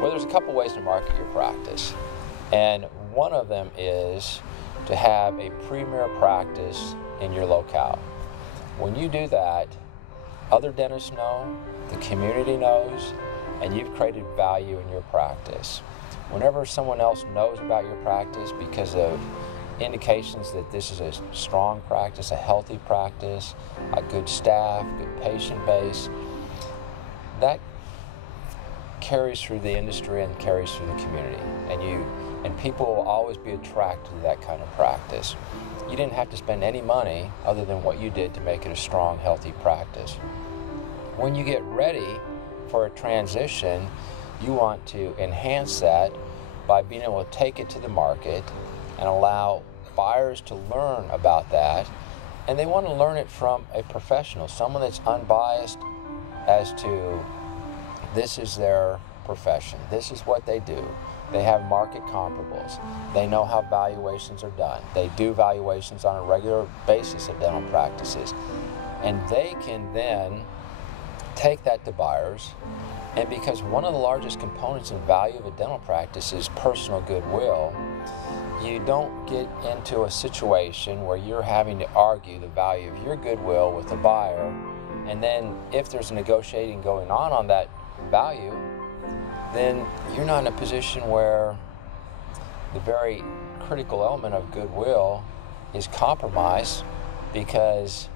Well, there's a couple ways to market your practice, and one of them is to have a premier practice in your locale. When you do that, other dentists know, the community knows, and you've created value in your practice. Whenever someone else knows about your practice because of indications that this is a strong practice, a healthy practice, a good staff, good patient base, that carries through the industry and carries through the community, and people will always be attracted to that kind of practice. You didn't have to spend any money other than what you did to make it a strong, healthy practice. When you get ready for a transition, you want to enhance that by being able to take it to the market and allow buyers to learn about that, and they want to learn it from a professional, someone that's unbiased as to this is their profession, this is what they do. They have market comparables. They know how valuations are done. They do valuations on a regular basis of dental practices. And they can then take that to buyers, and because one of the largest components and value of a dental practice is personal goodwill, you don't get into a situation where you're having to argue the value of your goodwill with the buyer, and then if there's a negotiating going on that value, then you're not in a position where the very critical element of goodwill is compromised, because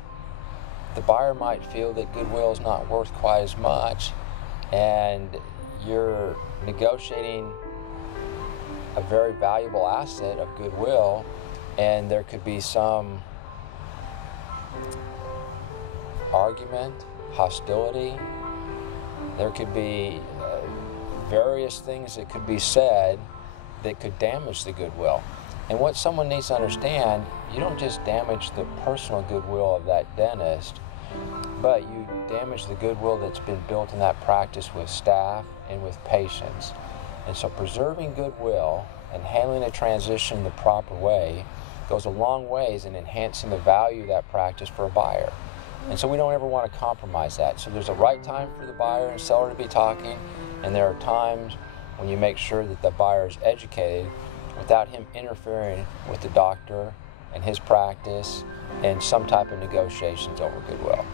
the buyer might feel that goodwill is not worth quite as much, and you're negotiating a very valuable asset of goodwill, and there could be some argument, hostility. There could be various things that could be said that could damage the goodwill. And what someone needs to understand, you don't just damage the personal goodwill of that dentist, but you damage the goodwill that's been built in that practice with staff and with patients. And so preserving goodwill and handling a transition the proper way goes a long ways in enhancing the value of that practice for a buyer. And so we don't ever want to compromise that. So there's a right time for the buyer and seller to be talking, and there are times when you make sure that the buyer is educated without him interfering with the doctor and his practice and some type of negotiations over goodwill.